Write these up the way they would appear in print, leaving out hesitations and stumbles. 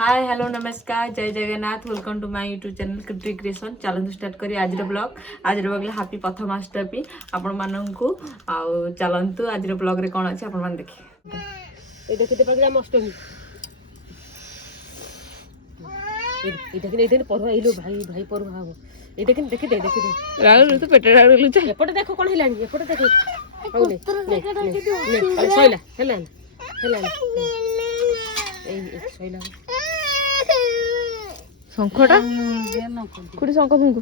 हाय hello नमस्कार जय Jagannath welcome to my YouTube channel creative creation. चलतु स्टार्ट करी आज ब्लॉग। आज ब्लॉग हापी प्रथमाष्टमी आपण माननकु आउ चलतु आज ब्लॉग रे कोन अछि आपण मान देखि। ए देखते पागला अष्टमी ए देखते पढ़ो एलो भाई भाई पढ़ो हाओ ए देखते राहुल तू पेट राहुल लुचा एपटे देखो कोन हिलानी एपटे देखो आउले ने सोइला हेलान हेलान ए सोइला शंखटा कुडी शंख मुंगु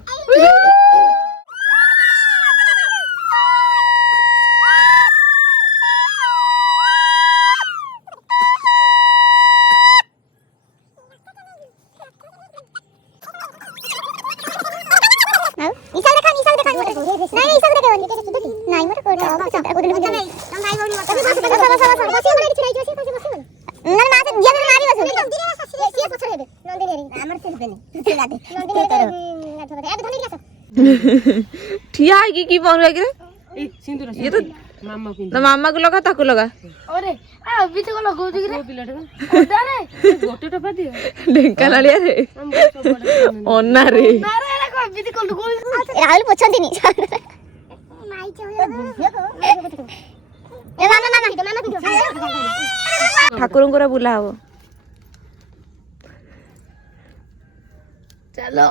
ठिया है की पौन रे ए सिंदूर ये तो मामा पिन तो मामा को लगा ताको लगा अरे आ अभी तो लगो दिख रे पिलाटा ओडा रे गोटे टपा दियो ढेंका लालिया रे ओन्ना रे ना रे को अभी तो लगो राहुल पोछंती नी माई चाहिए ए मामा ठाकुर को बुला हो चलो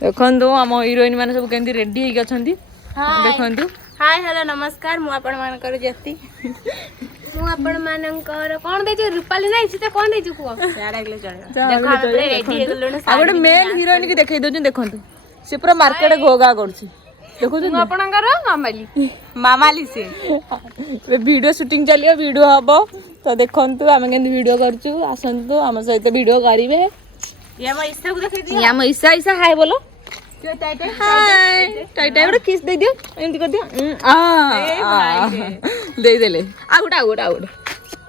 देखो आम हिरोइन मैंने सब केंदी रेडी हेक अछंती देखंतु। हाय हेलो नमस्कार मु आपण मानकर ज्योति मु आपण मानकर कोन देजो रूपाली नै सिते कोन देजो को याडा गले चले देखो हम रेडी हे गलुन आ गोटे मेल हिरोइन की देखाई दोछ देखंतु से पूरा मार्केट घोगा करछि देखो मु आपणकर मामाली मामाली से वीडियो शूटिंग चलियो वीडियो हबो तो देखंतु आमे केंदी वीडियो करछु आसंतु हम सहित वीडियो करिवे। ये म ईसा को देखाई दियो या म ईसा ईसा हाय बोलो हाय टाइट टाइट किस दे दियो एंती कर दियो दे देले आउट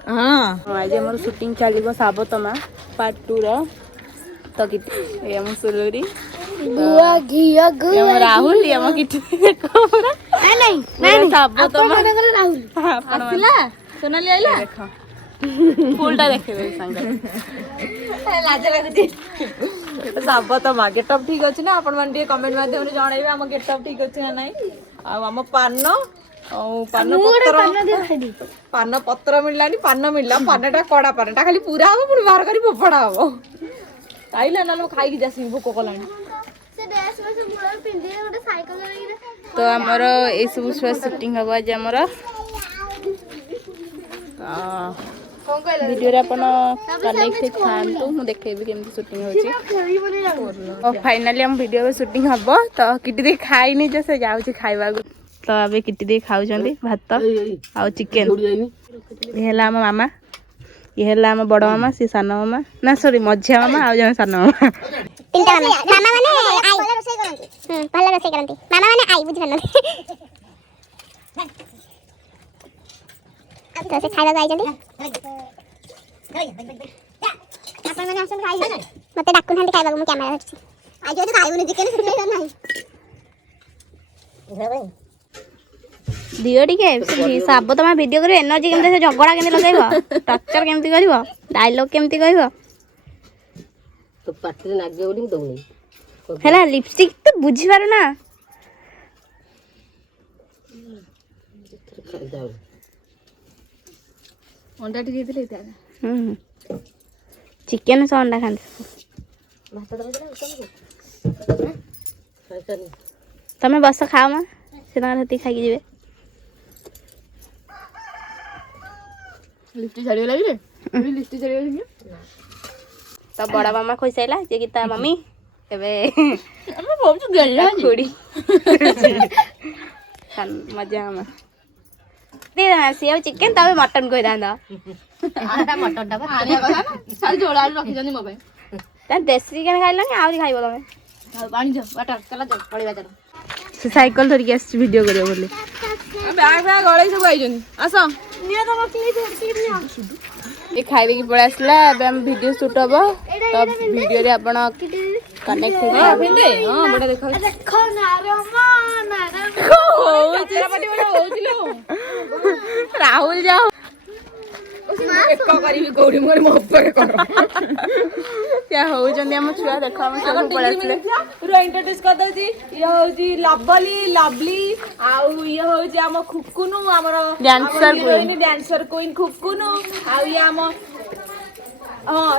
हां आज हमर शूटिंग चलिबो साबतमा पार्ट 2 रो तो किटी ए हम सुलोरी बुआ घिया गु ये राहुल ये हम किटी देखो पूरा नहीं साबतमा राहुल आसिला सोनाली आइला देखो फुलटा देखे दे संग लाज लागुती साबतमा गेटअप ठीक अछि ना आपण मान कमेंट माध्यम रे जणाइबे हम गेटअप ठीक अछि ना नाही आ हम पान पत्र मिललानी पान मिलला पानटा कड़ा पानटा खाली पूरा हो पुनी बाहर करी फोफड़ा हो आइला ना लो खाई की जासी भोको कलानी से ड्रेस में मुड़ा पिंदी गोटे साइकिल रे तो हमर ए सब शूटिंग हबो आज हमर वीडियो रे अपन कनेक्ट थांतु मु देखेबी केमती शूटिंग होची और फाइनली हम वीडियो में शूटिंग हबो तो किटी दे खाई नहीं जैसे जाउची खाइबा तो अबे किटी दे खाउ छंदी भात आ चिकन ये हला हम मामा ये हला हम बड़ मामा से सान मामा ना सॉरी मझिया मामा आ जने सान मामा तीनटा मामा माने आई भलो रोसई करंती भलो रोसई करंती मामा माने आई बुझी बनती तो से खाइबा जाई जंदी आपण माने आसन खाइ मते डाकुन हंदी खाइबा मु कैमरा धरछि आज जो खाइबो चिकन सुनै नाही दियो टिके साबतमा वीडियो करे एनर्जी केमते से झगड़ा केमते लगाइबो टक्कर केमते करिवो डायलॉग केमते कहइबो तो पाटरे नागे ओडी दउनी हैला लिपस्टिक तो बुझी पारो ना खाइदाउ अंडा टिके दिले ता ଚିକେନ ସହ ଅଣ୍ଡା ଖାଆନ୍ତି। ତମେ ବସ ଖାଅ ମା, ସେ ତାଙ୍କର ସେତିକି ଖାଇକି ଯିବେ। ତ ବଡ଼ ମାମା ଖୋଇସାଇଲା ଯେ କି ତା ମମି ଏବେ ଖୁଡ଼ି ମଜା ମାମା ସିଏ ଆଉ ଚିକେନ ତମେ ମଟନ କହିଥାନ୍ତ। ଦେଶୀ ଚିକେନ ଖାଇଲନି ଆହୁରି ଖାଇବ ତମେ। ସେ ସାଇକେଲ ଧରିକି ଆସିଛି ଭିଡିଓ କରିବ ବୋଲି। ଗଳେଇ ସବୁ ଆଇଛନ୍ତି ଆସ। ଏ ଖାଇଦେଇକି ପଳେଇ ଆସିଲା। ଏବେ ଆମ ଭିଡିଓ ସୁଟ୍ ହବ ତ ଭିଡିଓରେ ଆପଣ କନେକ୍ଟ ରାହୁଲ ଯାଉ ହଉଛନ୍ତି ଆମ ଛୁଆ। ଦେଖ ଆମ ଛୁଆ ପଳେଇ ଆସିଲେ। ଇଣ୍ଟ୍ରୋଡ୍ୟୁସ କରିଦଉଛି। ଇଏ ହଉଛି ଲବଲି ଲଭଲି ଆଉ ଇଏ ହଉଛି ଆମ ଖୁକୁନୁ ଆମର ଡ୍ୟାନ୍ସର କୁଇନ୍ ଖୁକୁନୁ ଆଉ ଇଏ ଆମ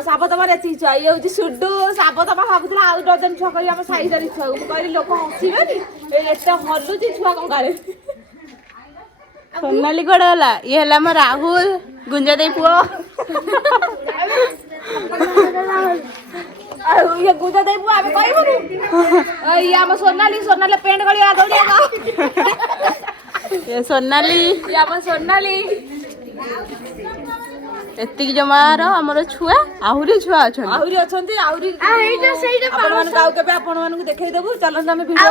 ସାବତମା ଏତିକି ଛୁଆ। ଇଏ ହଉଛି ସୁଡୁ ସାବତମା ଭାବୁଥିଲା ଆଉ ଡଜନ ଛୁଆ କହିବି ଆମ ସାଇଜର ଛୁଆକୁ। ମୁଁ କହିଲି ଲୋକ ହସିବେନି ଏତେ ହଲୁଛି ଛୁଆ କଣ କାଳେ। ସୋନାଲି କୁଆଡେ ଗଲା? ଇଏ ହେଲା ଆମ ରାହୁଲ ଗୁଞ୍ଜା ଦେଇ ପୁଅ। ଆଉ ଇଏ ଗୁଜା ଦେଇ ପୁଅ ଆମେ କହିବୁନି। ଇଏ ଆମ ସୋନାଲି ପେଣ୍ଟ ଗଳିଆ ଦୌଡ଼ିଆ ସୋନାଲି ଇଏ ଆମ ସୋନାଲି। ଏତିକି ଜମାର ଆମର ଛୁଆ ଆହୁରି ଛୁଆ ଅଛନ୍ତି। ଆହୁରି ଆପଣମାନଙ୍କୁ ଆଉ କେବେ ଆପଣମାନଙ୍କୁ ଦେଖେଇଦେବୁ। ଚାଲନ୍ତୁ ଆମେ ଭିଡିଓ